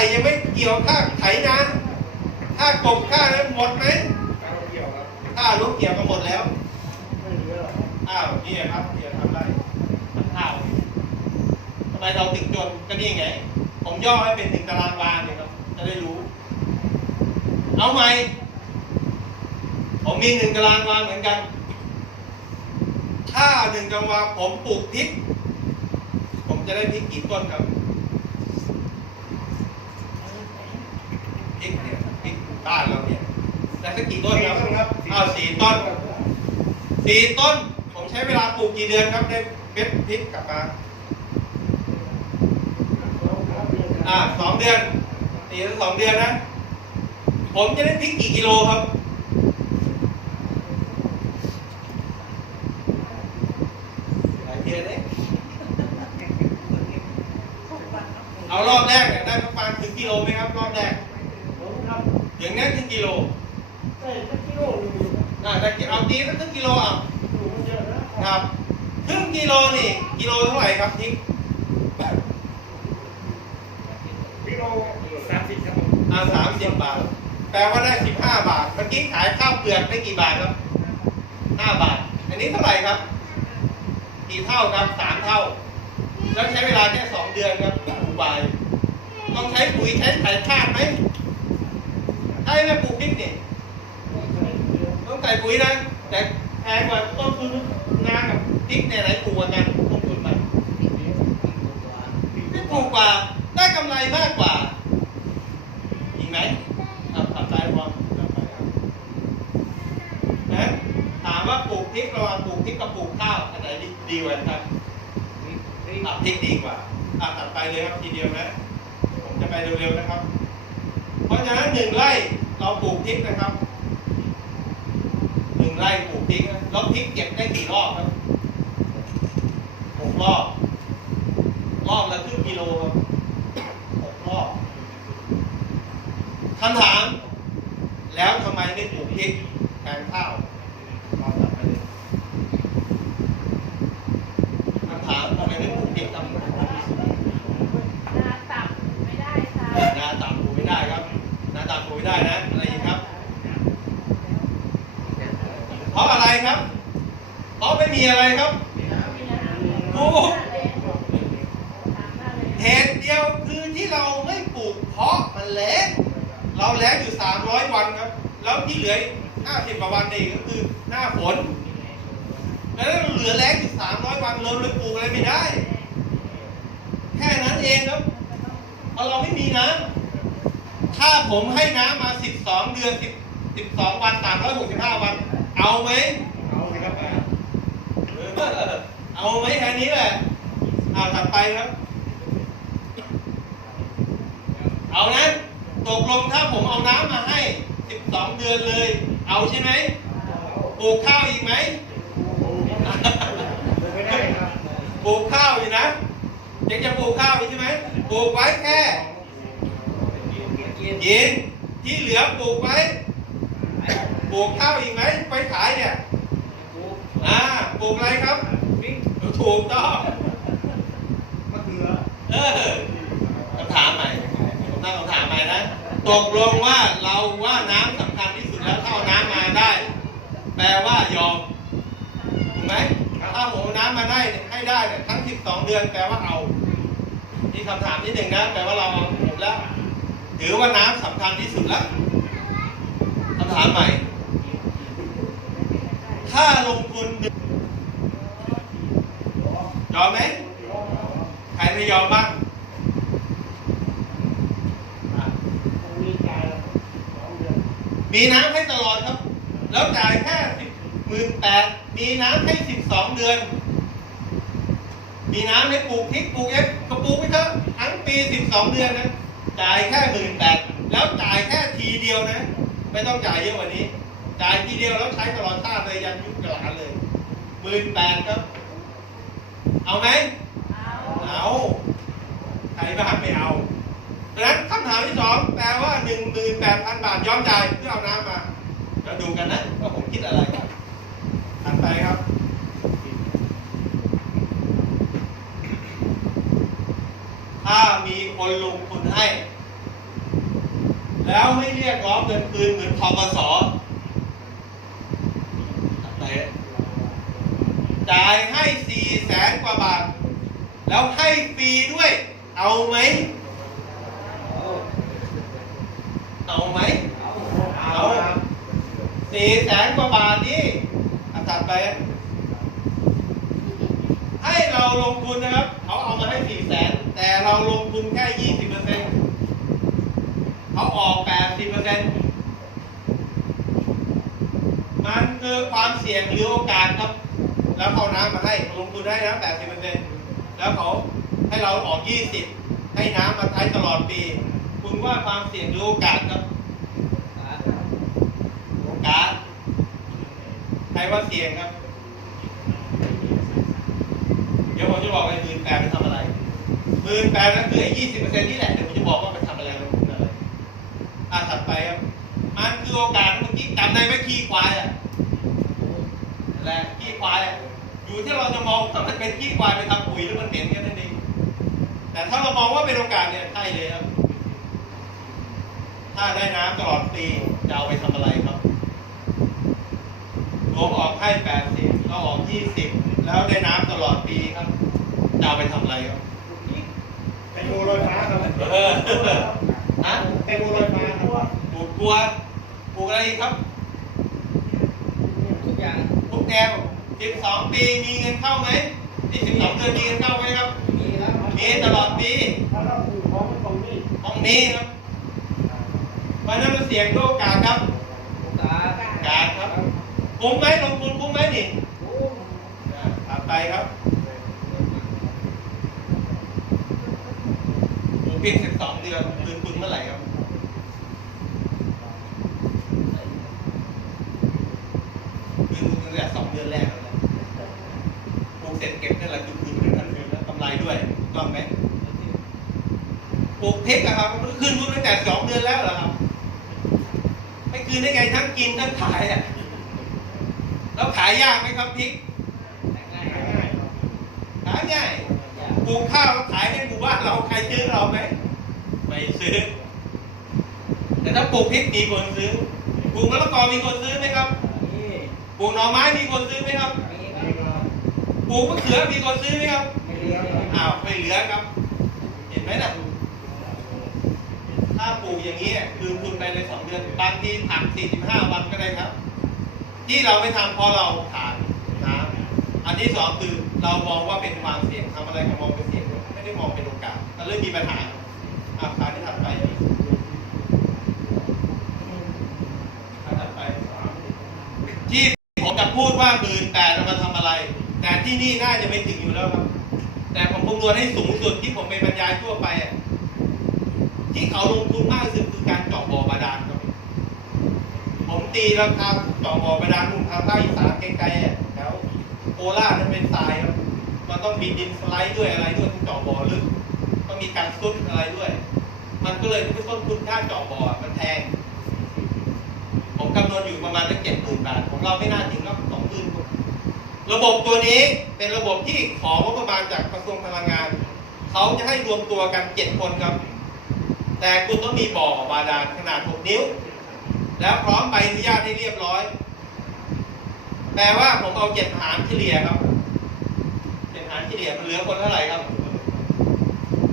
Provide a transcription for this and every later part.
ร่ยังไม่เกี่ยวค่าไถนาค่ากบค่านั้นหมดไหมการเกี่ยวครับค่ารถเกี่ยวก็หมดแล้วอ้าวนี่ครับเดี๋ยวทำได้อ้าวทำไมเราถึงจนก็นี่ไง ผมย่อให้เป็นหนึ่งตารางวาเนี่ยครับ จะได้รู้ เอาไหมผมมีหนึ่งตารางวาเหมือนกัน ถ้าหนึ่งตารางวาผมปลูกพริก ผมจะได้พริกกี่ต้นครับพริกเนี่ยพริก บ้านเราเนี่ยได้สักกี่ต้นครับอ้าวสี่ต้นสี่ต้น ผมใช้เวลาปลูกกี่เดือนครับได้เม็ดพริกกลับมาอ่าสองเดือนตีละสองเดือนนะ ผมจะได้พริกกี่กิโลครับหลายเดือนเลยเอารอบแรกเนี่ยได้ประมาณถึงกิโลไหมครับ รอบแรกผมครับ อย่างนี้ถึงกิโลเอ้ยสักกิโลหนึงอยู่อ่าแต่เอาตีสักครึ่งกิโลอะอยู่มันเยอะนะครับครึ่งกิโลนี่กิโลเท่าไหร่ครับพริกกิโลสามสิบครับผมอ่าสามสิบบาท แปลว่าได้สิบห้าบาทเมื่อกี้ขายข้าวเปลือกได้กี่บาทครับห้าบาท อันนี้เท่าไหร่ครับ กี่เท่าครับสามเท่า แล้วใช้เวลาแค่สองเดือนครับปลูกใบต้องใช้ปุ๋ยใช้ไถ่ชาติไหม ใช่ไหมปลูกพริกนี่ต้องใส่ปุ๋ยนะ แต่แพงกว่าต้นทุนนากับพริกเนี่ยไหนถูกกว่ากันต้นทุนมันไม่ถูกกว่าได้กำไรมากกว่าจริงไหมอะตัดใจพอตัดไปครับนะถามว่าปลูกพริกระหว่างปลูกพริกกับปลูกข้าวอันไหนดีดีกว่ากันครับอะพริกดีกว่าอะตัดไปเลยครับทีเดียวนะ ผมจะไปเร็วๆนะครับ เพราะฉะนั้นหนึ่งไร่เราปลูกพริกนะครับหนึ่งไร่ปลูกพริกแล้วพริกเก็บได้กี่รอบครับหกรอบ รอบละครึ่งกิโลครับหกรอบคำถาม แล้วทำไมไม่ปลูกพริกแทนข้าวลองตัดไปเลยคำถามทำไมไม่ปลูกพริกครับ นาต่ำไม่ได้ค่ะ นาต่ำปลูกไม่ได้ครับนาต่ำปลูก ไม่ได้นะอะไรอีกครับ เพราะอะไรครับ เพราะไม่มีอะไรครับปลูกเหตุเดียวคือที่เราไม่ปลูกเพราะมันแล้งเราแล้งอยู่ 300 วันครับ แล้วที่เหลือ50กว่าวันเองก็คือหน้าฝนแล้วเหลือแล้งอยู่300วันเราเลยปลูกอะไรไม่ได้ แค่นั้นเองครับเพราะเราไม่มีน้ำ ถ้าผมให้น้ำมา 12 เดือน10 12 วัน 365 วัน เอาไหม เอาสิครับอ่าเออเอาไหมแค่นี้แหละ เอาถัดไปครับ เอานะ ตกลงถ้าผมเอาน้ำมาให้ 12 เดือนเลย เอาใช่ไหมปลูกข้าวอีกไหมไม่ได้ครับปลูกข้าวอยู่นะยังจะปลูกข้าวอีกใช่ไหมปลูกไว้แค่ กินที่เหลือปลูกไว้ปลูกข้าวอีกไหมไปขายเนี่ยอ่าปลูกอะไรครับถูกต้องมะเขือเออคำถามใหม่ผมตั้งคำถามใหม่นะตกลงว่าเราว่าน้ำสำคัญที่สุดแล้วถ้าเอาน้ำมาได้ แปลว่ายอมถูกไหมถ้าผมเอาน้ำมาได้ให้ได้ทั้ง 12 เดือนแปลว่าเอานี่คำถามที่หนึ่งนะแปลว่าเราเอาหมดแล้ว ถือว่าน้ำสำคัญที่สุดแล้วคำถามใหม่ ถ้าลงทุนยอมไหม ใครไม่ยอมบ้างมีนมีน้ำให้ตลอดครับ แล้วจ่ายแค่สิบหมื่นแปดมีน้ำให้สิบสองเดือน มีน้ำให้ปลูกพริกปลูกเอฟก็ปลูกไปเถอะทั้งปีสิบสองเดือนนะ จ่ายแค่หมื่นแปดแล้วจ่ายแค่ทีเดียวนะ ไม่ต้องจ่ายเยอะกว่านี้ จ่ายทีเดียวแล้วใช้ตลอดชาติเลยยันยุคกระหลานเลยหมื่นแปดครับ เอาไหมเอาใครบ้างไม่เอาดังนั้นคำถามที่สองแปลว่าหนึ่งหมื่นแปดพันบาทยอมจ่ายเพื่อเอาน้ำมาเราดูกันนะว่าผมคิดอะไรกันถัดไปครับถ้ามีคนลงทุนให้ แล้วไม่เรียกร้องเงินคืนเหมือนทกสจ่ายให้สี่แสนกว่าบาท แล้วให้ฟรีด้วย เอาไหม เอาไหม เอาสี่แสนกว่าบาทนี่อาจารย์ไป ให้เราลงทุนนะครับ เขาเอามาให้สี่แสนแต่เราลงทุนแค่ยี่สิบเปอร์เซ็นต์ เขาออกแปดสิบเปอร์เซ็นต์มันคือความเสี่ยงหรือโอกาสครับ แล้วเขาน้ำมาให้ลงทุนได้นะแปดสิบเปอร์เซ็นต์แล้วเขาให้เราออกยี่สิบให้น้ำมาใช้ตลอดปี คุณว่าความเสี่ยงหรือโอกาสครับโอกาสใครว่าเสี่ยงครับ เดี๋ยวผมจะบอกไปหมื่นแปดไปทำอะไรหมื่นแปดนั่นคือไอ้ยี่สิบเปอร์เซ็นต์นี่แหละ ถัดไปครับ มันคือโอกาสเมื่อกี้จำได้ไหมขี้ควายอะนั่นแหละขี้ควายอะอยู่ที่เราจะมองว่ามันเป็นขี้ควายไปทำปุ๋ยหรือมันเหม็นแค่นั้นเองแต่ถ้าเรามองว่าเป็นโอกาสเนี่ยใช่เลยครับ ถ้าได้น้ำตลอดปีจะเอาไปทำอะไรครับรวมออกให้แปดสิบเราออกยี่สิบแล้วได้น้ำตลอดปีครับจะเอาไปทำอะไรครับแตงโมลอยฟ้าครับเออ ฮะแตงโมลอยฟ้าครับปลูกกลัวปลูกอะไรอีกครับ ทุกอย่างทุกแนวสิบสองปีมีเงินเข้าไหมที่สิบสองเดือนมีเงินเข้าไหมครับ มีแล้วมีตลอดปีถ้าเราปลูกของตรงนี้ต้องมีครับเพราะฉะนั้นมันเสี่ยงด้วยโอกาสครับโอกาสโอกาสครับคุ้มไหมลงทุนคุ้มไหมนี่อะถัดไปครับ หมูปิ้งสิบสองเดือนคืนทุนเมื่อไหร่ครับคืนทุนตั้งแต่สองเดือนแรกแล้วนะปลูกเสร็จเก็บนั่นแหละคืนทุนเป็นทันทีแล้วกำไรด้วยถูกต้องไหมปลูกพริกอะครับมันคืนทุนตั้งแต่สองเดือนแล้วเหรอครับไม่คืนได้ไงทั้งกินทั้งขายอะแล้วขายยากไหมครับพริกง่ายง่ายๆครับขายง่ายยาก ปลูกข้าวขายให้หมู่บ้านเราใครซื้อเราไหมไม่ซื้อ แต่ถ้าปลูกพริกมีคนซื้อปลูกมะละกอมีคนซื้อไหมครับปลูกหน่อไม้มีคนซื้อไหมครับปลูกมะเขือมีคนซื้อไหมครับไม่เหลืออ้าวไม่เหลือครับ เห็นไหมนะถ้าปลูกอย่างนี้คืนทุนไปเลยสองเดือนบางทีผักสี่สิบห้าวันก็ได้ครับ ที่เราไม่ทำเพราะเราขาดน้ำอันที่สองคือ เรามองว่าเป็นความเสี่ยงทำอะไรก็มองเป็นเสี่ยงไม่ได้มองเป็นโอกาสมันเริ่มมีปัญหาอาคราวที่ถัดไปถัดไปที่ผมจะพูดว่าหมื่นแปดเรามาทำอะไร แต่ที่นี่น่าจะไม่ถึงอยู่แล้วครับ แต่ผมคำนวณให้สูงสุดที่ผมไปบรรยายทั่วไปที่เขาลงทุนมากที่สุดคือการเจาะบ่อบาดาลครับผมตีราคาเจาะบ่อบาดาลมุมทางภาคอีสานไกลๆ โคราชนั่นเป็นทรายครับ มันต้องมีดินสไลด์ด้วยอะไรด้วยต้องเจาะบ่อลึก ต้องมีการซุดอะไรด้วย มันก็เลยทำให้ต้นทุนค่าเจาะบ่อมันแพง ผมคำนวณอยู่ประมาณสักเจ็ดหมื่นบาท ของเราไม่น่าถึงก็สองหมื่นระบบตัวนี้เป็นระบบที่ของงบประมาณจากกระทรวงพลังงาน เขาจะให้รวมตัวกันเจ็ดคนครับ แต่คุณต้องมีบ่อบาดาลขนาด6นิ้ว แล้วพร้อมใบอนุญาตให้เรียบร้อย แปลว่าผมเอาเจ็ดหารเฉลี่ยครับเจ็ดหารเฉลี่ยมันเหลือคนเท่าไหร่ครับ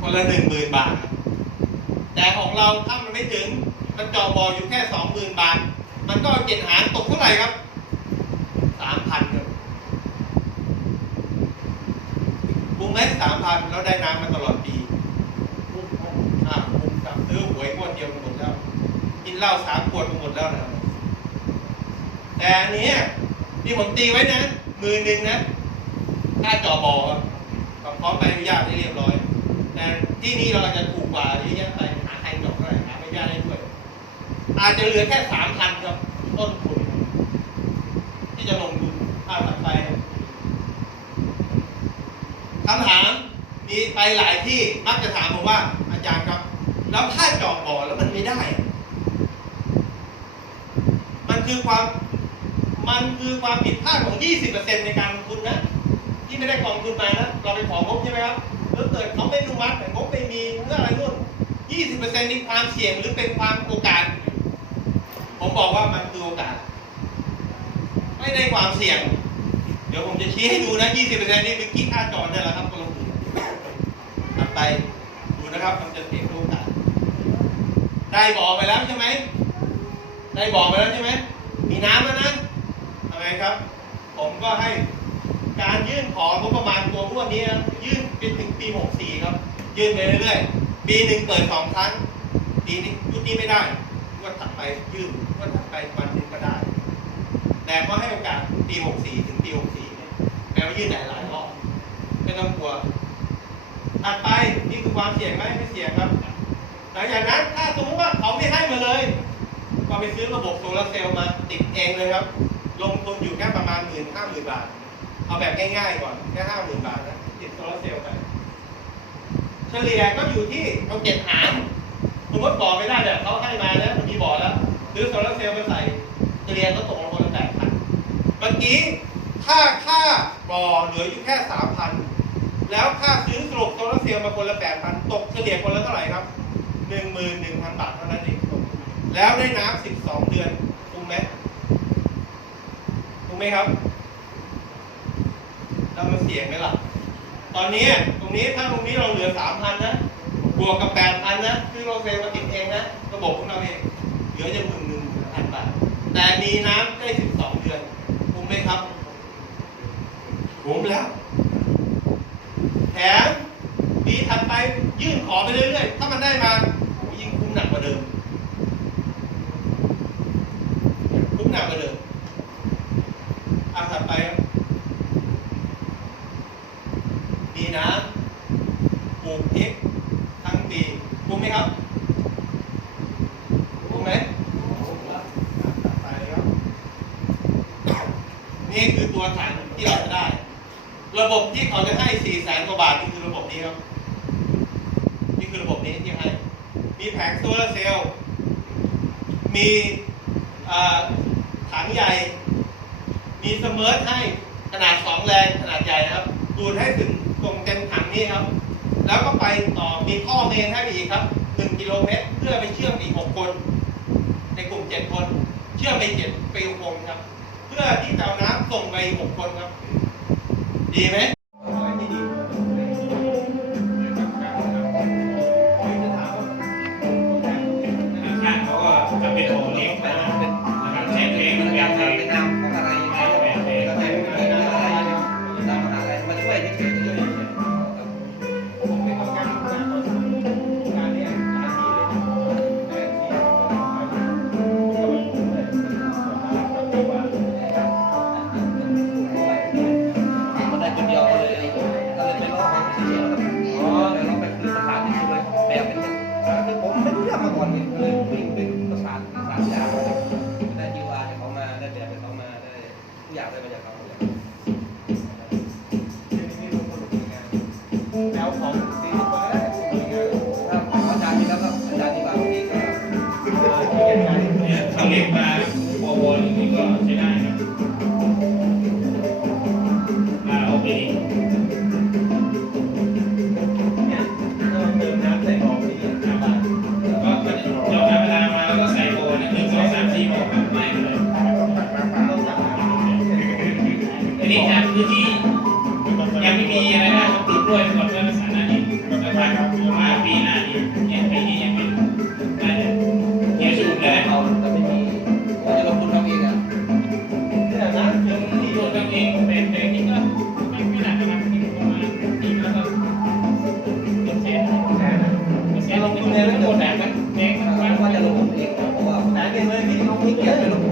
คนละหนึ่งหมื่นบาท แต่ของเราถ้ามันไม่ถึง มันจาะบ่ออยู่แค่สองหมื่นบาท มันก็เจ็ดหารตกเท่าไหร่ครับสามพันครับปรุงไหมสามพันแล้วได้น้ำมาตลอดปีอะผมกลับซื้อหวยงวดเดียวหมดแล้ว กินเหล้าสามขวดหมดแล้วนะแต่อันเนี้ย ที่ผมตีไว้นะ มือหนึ่งนะค่าจ่อบอกับพร้อมใบอนุญาตให้เรียบร้อย แต่ที่นี่เราจะถูกกว่าเยอะแยะไปหาใครจบก็ได้หาใบอนุญาตได้ด้วยอาจจะเหลือแค่สามพันครับต้นทุนที่จะลงทุนถ้าถัดไปคำถามมีไปหลายที่มักจะถามผมว่า อาจารย์ครับ แล้วถ้าจาะบ่อแล้วมันไม่ได้ มันคือความ มันคือความผิดพลาดของ 20%ในการลงทุนนะ ที่ไม่ได้กองทุนมานะ เราไปของงบใช่ไหมครับเอถ้าเกิดเขาไม่อนุมัติแต่งบไม่มีเรื่องอะไรนู่นยี่สิบเปอร์เซ็นต์นี่ความเสี่ยงหรือเป็นความโอกาส ผมบอกว่ามันคือโอกาส ไม่ได้ความเสี่ยง เดี๋ยวผมจะชี้ให้ดูนะ 20%นี่เป็นกิ๊กค่าจอเนี่ยแหละครับกลงทุนถัดไปดูนะครับ มันจะเสียโอกาส ได้บอกไปแล้วใช่ไหมได้บอกไปแล้วใช่ไหมมีน้ำแล้วนะ ไมครับ ผมก็ให้การยื่นของบประมาณตัวงวดนี้ยื่นไปถึงปี 64 ครับ ยื่นไปเรื่อยๆ ปีหนึ่งเปิดสองครั้ง ปีนี้ยุดนี้ไม่ได้งวดถัดไปยื่นงวดถัดไปวันนึงก็ได้ แต่ก็ให้โอกาสปี 64 ถึงปี 64เนี่ยแปลว่ายื่นหลายหลายรอบไม่ต้องกลัวถัดไปนี่คือความเสี่ยงไหมไม่เสี่ยงครับหลังจากนั้นถ้าสมมติว่าเขาไม่ให้มาเลย ก็ไปซื้อระบบโซลาร์เซลล์มาติดเองเลยครับ ลงทุนอยู่แค่ประมาณหมื่นห้าหมื่นบาท เอาแบบง่ายๆก่อนแค่ห้าหมื่นบาทนะติดโซลาร์เซลล์ไป เฉลี่ยก็อยู่ที่เอาเจ็ดหารสมมติบอกไม่ได้เนี่ยเขาให้มาแล้วมีบอกแล้วซื้อโซลาร์เซลล์มาใส่เฉลี่ยก็ตกลงคนละแปดพันเมื่อกี้ค่าค่าบ่อเหลืออยู่แค่สามพันแล้วค่าซื้อสรุปโซลาร์เซลล์มาคนละแปดพันตกเฉลี่ยคนละเท่าไหร่ครับหนึ่งหมื่นหนึ่งพันบาทเท่านั้นเองแล้วได้น้ำสิบสองเดือน ไหมครับแล้วมันเสี่ยงไหมล่ะ ตอนนี้ตรงนี้ถ้าตรงนี้เราเหลือสามพันนะ บวกกับแปดพันนะคือเราเซลมาติดเองนะ ระบบของเราเอง เหลือจะหมื่นหนึ่งพันบาท แต่มีน้ำได้สิบสองเดือนคุ้มไหมครับคุ้มแล้ว แถมปีถัดไปยื่นขอไปเรื่อยๆ ถ้ามันได้มาโอ้ยิ่งคุ้มหนักกว่าเดิม คุ้มหนักกว่าเดิมอะถัด ไปมีน้ำปลูกพริกทั้งปีคุ้มไหมครับคุ้มไหมนี่คือตัวถังที่เราจะได้ ระบบที่เขาจะให้4ี่แสนกว่าบาทนี่คือระบบนี้ครับนี่คือระบบนี้ที่ให้มีแผงโซลาร์เซลล์มีถังใหญ่ มีสมอร์ทให้ขนาด 2 แรงขนาดใหญ่นะครับ ดูดให้ถึงตรงเต็มถังนี่ครับ แล้วก็ไปต่อมีท่อเมนให้ไปอีกครับ 1 กิโลเมตรเพื่อไปเชื่อมอีก 6 คน ในกลุ่ม 7 คน เชื่อมไป7ปีวงครับ เพื่อที่จะเอาน้ำส่งไปอีก6คนครับ ดีไหม เนี่ยมันโดนแดดมันแดดมันว่จะลงเองเพราะว่าแดดเองเลยที่ลงที่เกียร์ไลง